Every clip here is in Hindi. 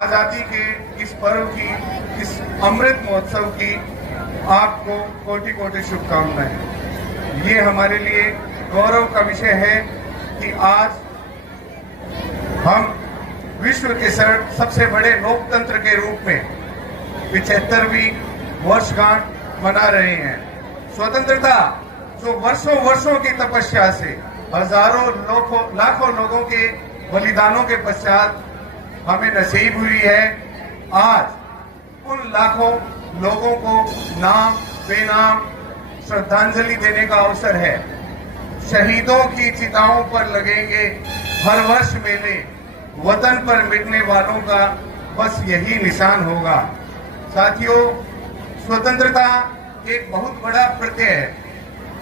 आजादी के इस पर्व की, इस अमृत महोत्सव की आपको कोटि कोटि शुभकामनाएं। ये हमारे लिए गौरव का विषय है कि आज हम विश्व के सबसे बड़े लोकतंत्र के रूप में 75वीं वर्षगांठ मना रहे हैं। स्वतंत्रता जो वर्षों वर्षों की तपस्या से, हजारों लाखों लोगों के बलिदानों के पश्चात हमें नसीब हुई है, आज उन लाखों लोगों को नाम बेनाम श्रद्धांजलि देने का अवसर है। शहीदों की चिताओं पर लगेंगे हर वर्ष मेले, वतन पर मिटने वालों का बस यही निशान होगा। साथियों, स्वतंत्रता एक बहुत बड़ा प्रत्यय है।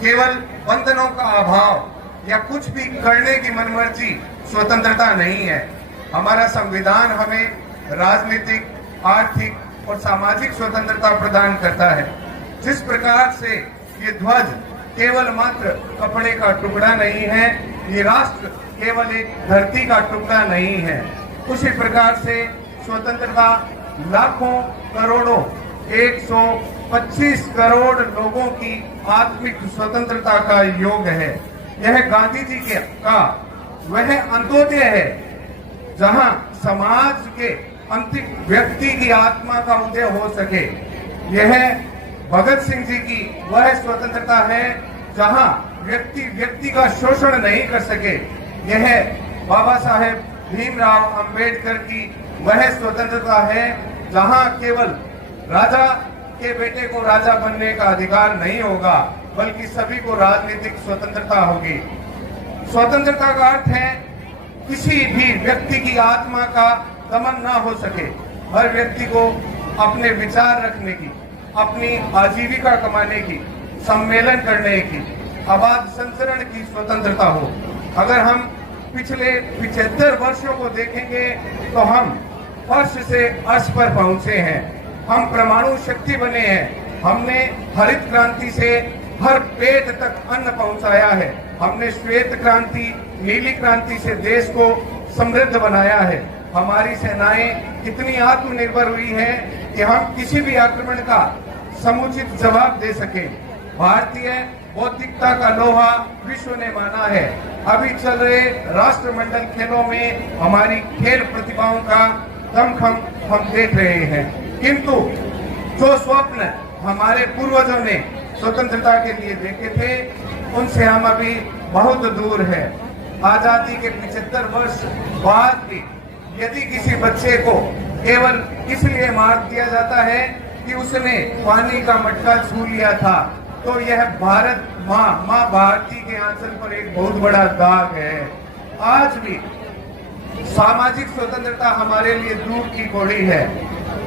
केवल बंधनों का अभाव या कुछ भी करने की मनमर्जी स्वतंत्रता नहीं है। हमारा संविधान हमें राजनीतिक, आर्थिक और सामाजिक स्वतंत्रता प्रदान करता है। जिस प्रकार से ये ध्वज केवल मात्र कपड़े का टुकड़ा नहीं है, ये राष्ट्र केवल एक धरती का टुकड़ा नहीं है, उसी प्रकार से स्वतंत्रता लाखों करोड़ों 125 करोड़ लोगों की आत्मिक स्वतंत्रता का योग है। यह गांधी जी का वह अंत्योदय है जहां समाज के अंतिम व्यक्ति की आत्मा का उदय हो सके। यह भगत सिंह जी की वह स्वतंत्रता है जहां व्यक्ति का शोषण नहीं कर सके। यह बाबा साहेब भीमराव अंबेडकर की वह स्वतंत्रता है जहां केवल राजा के बेटे को राजा बनने का अधिकार नहीं होगा, बल्कि सभी को राजनीतिक स्वतंत्रता होगी। स्वतंत्रता का अर्थ है किसी भी व्यक्ति की आत्मा का दमन ना हो सके। हर व्यक्ति को अपने विचार रखने की, अपनी आजीविका कमाने की, सम्मेलन करने की, आवाज संचरण की स्वतंत्रता हो। अगर हम पिछले 75 वर्षों को देखेंगे तो हम फर्श से अर्श पर पहुंचे हैं। हम परमाणु शक्ति बने हैं। हमने हरित क्रांति से हर पेट तक अन्न पहुंचाया है। हमने श्वेत क्रांति, नीली क्रांति से देश को समृद्ध बनाया है। हमारी सेनाएं इतनी आत्मनिर्भर हुई हैं कि हम किसी भी आक्रमण का समुचित जवाब दे सके। भारतीय बौद्धिकता का लोहा विश्व ने माना है। अभी चल रहे राष्ट्रमंडल खेलों में हमारी खेल प्रतिभाओं का दमखम हम देख रहे हैं, किंतु जो स्वप्न हमारे पूर्वजों ने स्वतंत्रता के लिए देखे थे, उनसे हम अभी बहुत दूर है। आजादी के 75 वर्ष बाद भी यदि किसी बच्चे को केवल इसलिए मार दिया जाता है कि उसने पानी का मटका छू लिया था, तो यह भारत माँ भारती के आंचल पर एक बहुत बड़ा दाग है। आज भी सामाजिक स्वतंत्रता हमारे लिए दूर की घोड़ी है।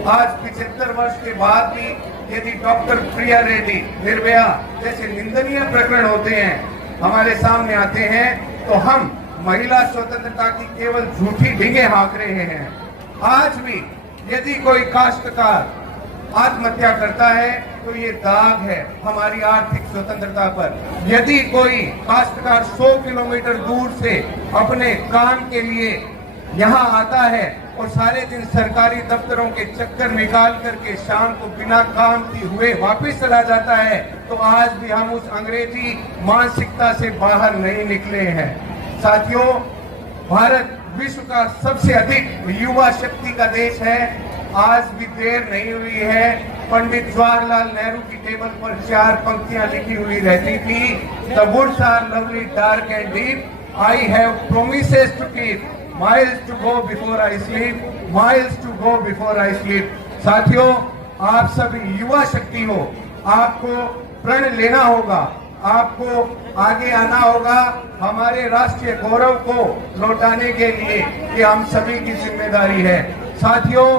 आज 75 वर्ष के बाद भी यदि डॉक्टर प्रिया रेड्डी, निर्भया जैसे निंदनीय प्रकरण होते हैं, हमारे सामने आते हैं, तो हम महिला स्वतंत्रता की केवल झूठी ढींगे हाँक रहे हैं। आज भी यदि कोई काश्तकार आत्महत्या करता है तो ये दाग है हमारी आर्थिक स्वतंत्रता पर। यदि कोई काश्तकार 100 किलोमीटर दूर से अपने काम के लिए यहाँ आता है और सारे दिन सरकारी दफ्तरों के चक्कर निकाल करके शाम को बिना काम की हुए वापस चला जाता है, तो आज भी हम उस अंग्रेजी मानसिकता से बाहर नहीं निकले हैं। साथियों, भारत विश्व का सबसे अधिक युवा शक्ति का देश है। आज भी देर नहीं हुई है। पंडित जवाहरलाल नेहरू की टेबल पर 4 पंक्तियां लिखी हुई रहती थी, the woods are lovely dark and deep, I have promises to keep, miles to go before I sleep, miles to go before I sleep। साथियों, आप सभी युवा शक्ति हो, आपको प्रण लेना होगा, आपको आगे आना होगा हमारे राष्ट्रीय गौरव को लौटाने के लिए। ये हम सभी की जिम्मेदारी है। साथियों,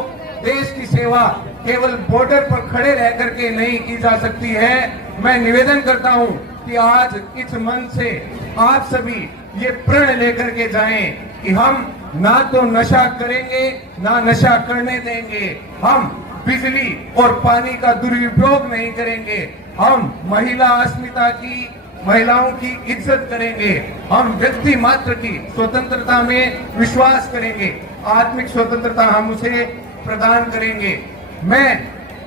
देश की सेवा केवल बॉर्डर पर खड़े रह करके नहीं की जा सकती है। मैं निवेदन करता हूं कि आज इस मन से आप सभी ये प्रण लेकर के जाएं कि हम ना तो नशा करेंगे, ना नशा करने देंगे। हम बिजली और पानी का दुरुपयोग नहीं करेंगे। हम महिला अस्मिता की, महिलाओं की इज्जत करेंगे। हम व्यक्ति मात्र की स्वतंत्रता में विश्वास करेंगे। आत्मिक स्वतंत्रता हम उसे प्रदान करेंगे। मैं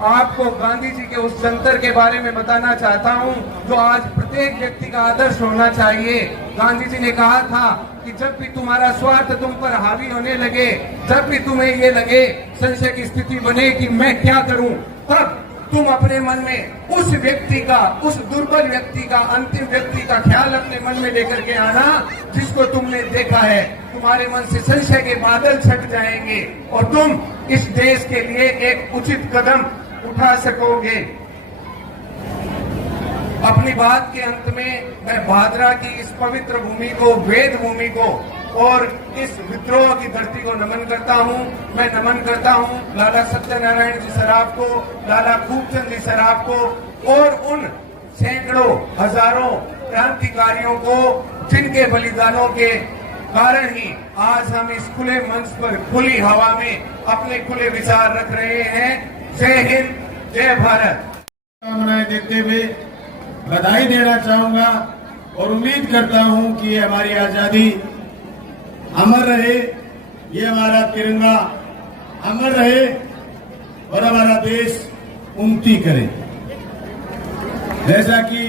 आपको गांधी जी के उस जंतर के बारे में बताना चाहता हूं जो आज प्रत्येक व्यक्ति का आदर्श होना चाहिए। गांधी जी ने कहा था कि जब भी तुम्हारा स्वार्थ तुम पर हावी होने लगे, जब भी तुम्हें ये लगे, संशय की स्थिति बने कि मैं क्या करूं, तब तुम अपने मन में उस व्यक्ति का, उस दुर्बल व्यक्ति का, अंतिम व्यक्ति का ख्याल अपने मन में लेकर के आना जिसको तुमने देखा है। तुम्हारे मन से संशय के बादल छट जाएंगे और तुम इस देश के लिए एक उचित कदम उठा सकोगे। अपनी बात के अंत में मैं भादरा की इस पवित्र भूमि को, वेद भूमि को और इस विद्रोह की धरती को नमन करता हूं। मैं नमन करता हूं लाला सत्यनारायण जी सराफ को, लाला खूबचंद जी सराफ को और उन सैकड़ों हजारों क्रांतिकारियों को जिनके बलिदानों के कारण ही आज हम इस खुले मंच पर खुली हवा में अपने खुले विचार रख रहे हैं। जय हिंद, जय भारत। शुभकामनाएं देते हुए बधाई देना चाहूंगा और उम्मीद करता हूं कि ये हमारी आजादी अमर रहे, ये हमारा तिरंगा अमर रहे और हमारा देश उन्नति करे। जैसा कि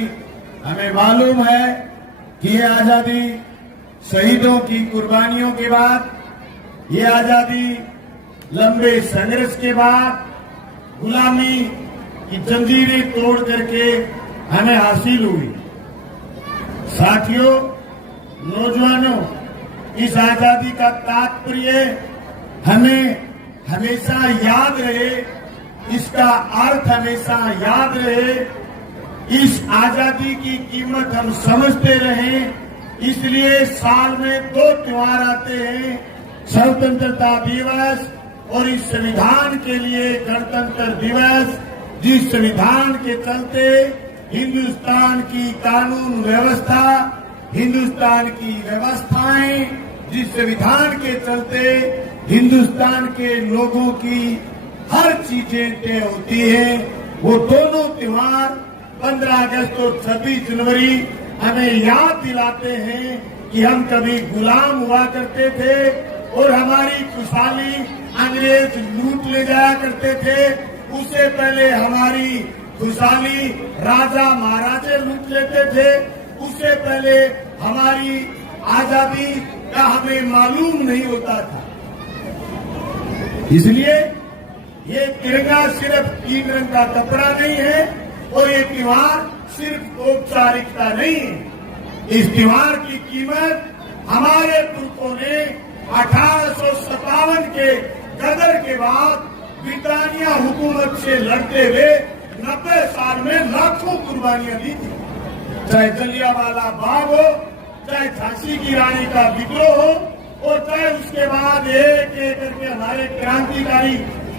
हमें मालूम है कि ये आजादी शहीदों की कुर्बानियों के बाद, ये आजादी लंबे संघर्ष के बाद, गुलामी की जंजीरें तोड़ करके हमें हासिल हुई। साथियों, नौजवानों, इस आजादी का तात्पर्य हमें हमेशा याद रहे, इसका अर्थ हमेशा याद रहे, इस आजादी की कीमत हम समझते रहें। इसलिए साल में 2 त्योहार आते हैं, स्वतंत्रता दिवस और इस संविधान के लिए गणतंत्र दिवस, जिस संविधान के चलते हिंदुस्तान की कानून व्यवस्था, हिंदुस्तान की व्यवस्थाएं, जिस संविधान के चलते हिंदुस्तान के लोगों की हर चीजें तय होती है, वो दोनों त्योहार 15 अगस्त और 26 जनवरी हमें याद दिलाते हैं कि हम कभी गुलाम हुआ करते थे और हमारी खुशहाली अंग्रेज लूट ले जाया करते थे। उससे पहले हमारी खुशहाली राजा महाराजे लूट लेते थे। उससे पहले हमारी आजादी का हमें मालूम नहीं होता था। इसलिए ये तिरंगा सिर्फ 3 रंग का कपड़ा नहीं है और ये त्योहार सिर्फ औपचारिकता नहीं है। इस त्योहार की कीमत हमारे पुरखों ने 1857 के गदर के बाद ब्रिटानिया हुकूमत से लड़ते हुए 90 साल में लाखों कुर्बानियां दी थी। चाहे जलियांवाला बाग हो, चाहे झांसी की रानी का विद्रोह हो और चाहे उसके बाद एक एक करके हमारे क्रांतिकारी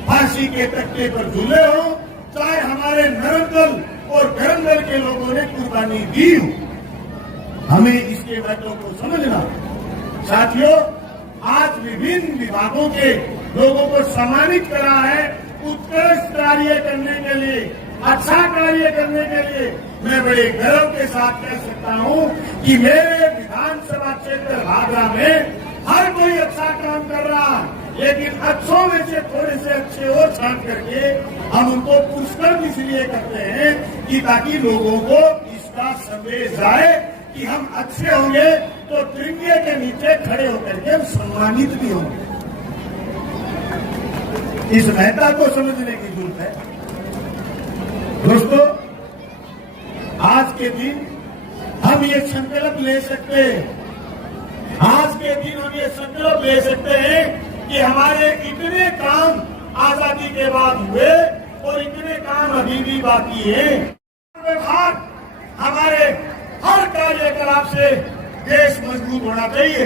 फांसी के तख्ते पर झूले हो, चाहे हमारे नरम और गरम दल के लोगों ने कुर्बानी दी हो। हमें इसके महत्व को समझना। साथियों, आज विभिन्न विभागों के लोगों को सम्मानित करा है उत्कृष्ट कार्य करने के लिए, अच्छा कार्य करने के लिए। मैं बड़े गर्व के साथ कह सकता हूं कि मेरे विधानसभा क्षेत्र भादरा में हर कोई अच्छा काम कर रहा है, लेकिन अच्छों में से थोड़े से अच्छे और छान करके हम उनको पुरस्कृत इसलिए करते हैं कि ताकि लोगों को इसका संदेश जाए कि हम अच्छे होंगे तो तिरंगे के नीचे खड़े होकर के हम सम्मानित भी होंगे। इस महत्ता को समझने की जरूरत है। दोस्तों, आज के दिन हम ये संकल्प ले सकते हैं, आज के दिन हम ये संकल्प ले सकते हैं कि हमारे इतने काम आजादी के बाद हुए और इतने काम अभी भी बाकी है। हमारे हर कार्यकलाप से देश मजबूत होना चाहिए।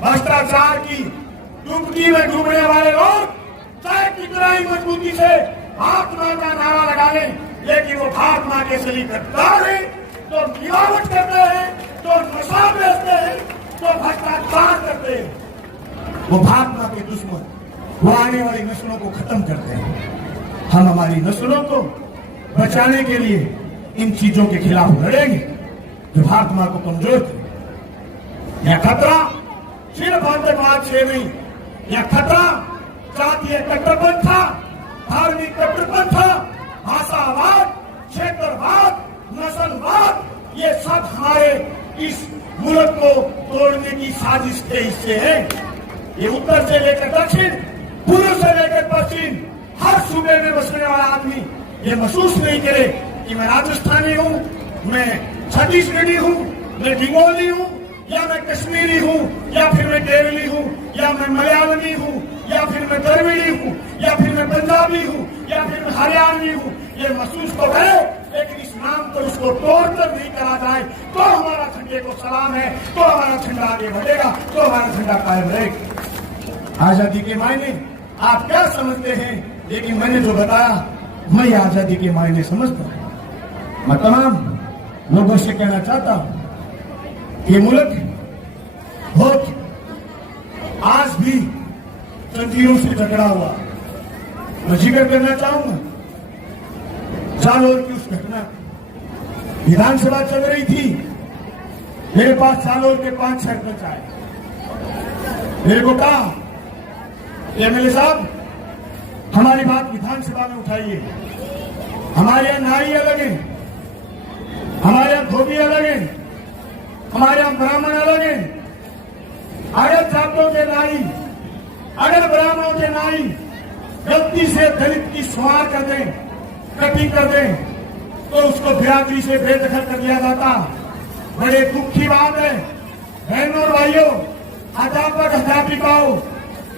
भ्रष्टाचार की डुबकी में डूबने वाले लोग चाहे कितना ही मजबूती से भारत मां का नारा लगा लें, लेकिन वो भारत मां के सलीब गद्दार हैं, तो मिलावट करते हैं, तो नशा बेचते हैं, तो भ्रष्टाचार करते हैं। वो भारत मां के दुश्मन, वो आने वाली नस्लों को खत्म करते हैं। हम हमारी नस्लों को बचाने के लिए इन चीजों के खिलाफ लड़ेंगे जो भारत मां को कमजोर करे। यह खतरा सिर्फ आतंकवाद से नहीं, यह खतरा जातीय कट्टरपंथ था, धार्मिक कट्टरपंथ था, भाषावाद, क्षेत्रवाद, नस्लवाद, ये सब हमारे इस मुल्क को तोड़ने की साजिश के हिस्से है। ये उत्तर से लेकर दक्षिण, पूर्व से लेकर पश्चिम, हर सूबे में बसने वाला आदमी ये महसूस नहीं करे कि मैं राजस्थानी हूँ, मैं छत्तीसगढ़ी हूँ, मैं बंगाली हूँ, या मैं कश्मीरी हूँ, या फिर मैं केरली हूँ, या मैं मलयालमी हूँ, या फिर मैं द्रविड़ी हूँ, या फिर मैं पंजाबी हूँ, या फिर मैं हरियाणवी हूँ। ये महसूस तो है, लेकिन इस नाम पर उसको तोड़कर नहीं करा जाए तो हमारा झंडे को सलाम है, तो हमारा झंडा आगे बढ़ेगा, तो हमारा झंडा कायम रहेगा। आजादी के मायने आप क्या समझते हैं, लेकिन मैंने जो बताया मैं आजादी के मायने समझता हूं। मैं तमाम लोगों से कहना चाहता हूं कि मुल्क बहुत आज भी जंजीरों से जकड़ा हुआ। मैं जिक्र करना चाहूंगा जालोर की उस घटना, विधानसभा चल रही थी, मेरे पास जालोर के 5 सरपंच आए, मेरे को कहा एमएलए साहब हमारी बात विधानसभा में उठाइए। हमारे यहाँ नाई अलग है, हमारे यहाँ धोबी अलग है, हमारे यहाँ ब्राह्मण अलग है। अगर जातों के नाई, अगर ब्राह्मणों के नाई गलती से दलित की शुमार कर दें, कटिंग कर दें, तो उसको बिरादरी से बेदखल कर दिया जाता। बड़े दुख की बात है बहनों और भाइयों, अध्यापक अध्यापिकाओं,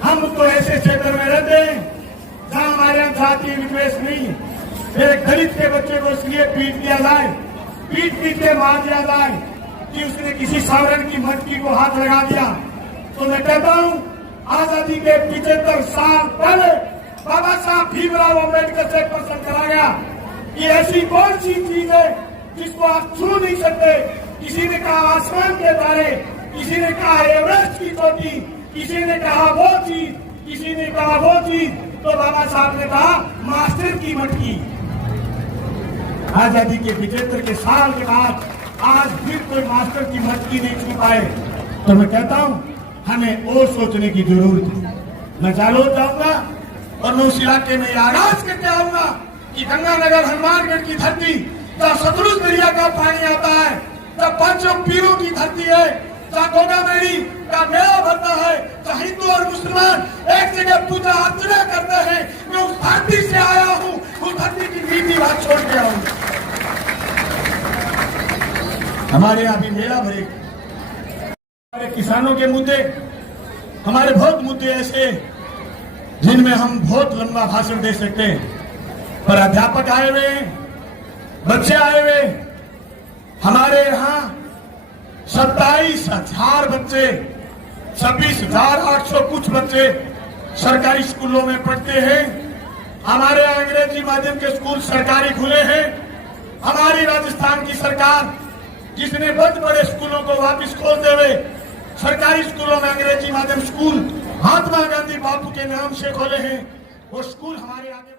हम तो ऐसे क्षेत्र में रहते हैं जहां हमारे यहाँ जातीय विद्वेष नहीं। एक दलित के बच्चे को इसलिए पीट दिया जाए, पीट के मार दिया जाए कि उसने किसी सावरण की मटकी को हाथ लगा दिया। तो मैं कहता हूं आजादी के 75 साल पहले बाबा साहब भीमराव अम्बेडकर से प्रश्न करा गया कि ऐसी कौन सी चीज है जिसको आप छू नहीं सकते। किसी ने कहा आसमान के तारे, किसी ने कहा एवरेस्ट की चोटी, किसी ने कहा वो चीज, किसी ने कहा वो चीज। तो बाबा साहब ने कहा मास्टर की मटकी। आजादी के 75 के साल के बाद आज फिर कोई मास्टर की मटकी नहीं छू पाए। तो मैं कहता हूं हमें और सोचने की जरूरत है। मैं जालोर जाऊंगा और मैं उस इलाके में आगाज करके आऊंगा कि गंगानगर हनुमानगढ़ की धरती, जहाँ सतलुज दरिया का पानी आता है, जहाँ पांचों पीरों की धरती है, जहाँ गोदामेड़ी का मेला भरता है, जहाँ हिंदू और मुसलमान एक जगह पूजा अर्चना करते हैं। मैं उस धरती से आया हूँ, उस धरती की रीति बात छोड़ के आऊंगा। हमारे यहाँ भी मेला भरेगा। हमारे किसानों के मुद्दे, हमारे बहुत मुद्दे ऐसे जिनमें हम बहुत लंबा भाषण दे सकते हैं, पर अध्यापक आए हुए, बच्चे आए हुए। हमारे यहाँ 27,000 बच्चे, 26,800 कुछ बच्चे सरकारी स्कूलों में पढ़ते हैं। हमारे यहाँ अंग्रेजी माध्यम के स्कूल सरकारी खुले हैं। हमारी राजस्थान की सरकार जिसने बंद पड़े स्कूलों को वापस खोलते हुए सरकारी स्कूलों में अंग्रेजी माध्यम स्कूल महात्मा गांधी बापू के नाम से खोले हैं, वो स्कूल हमारे आगे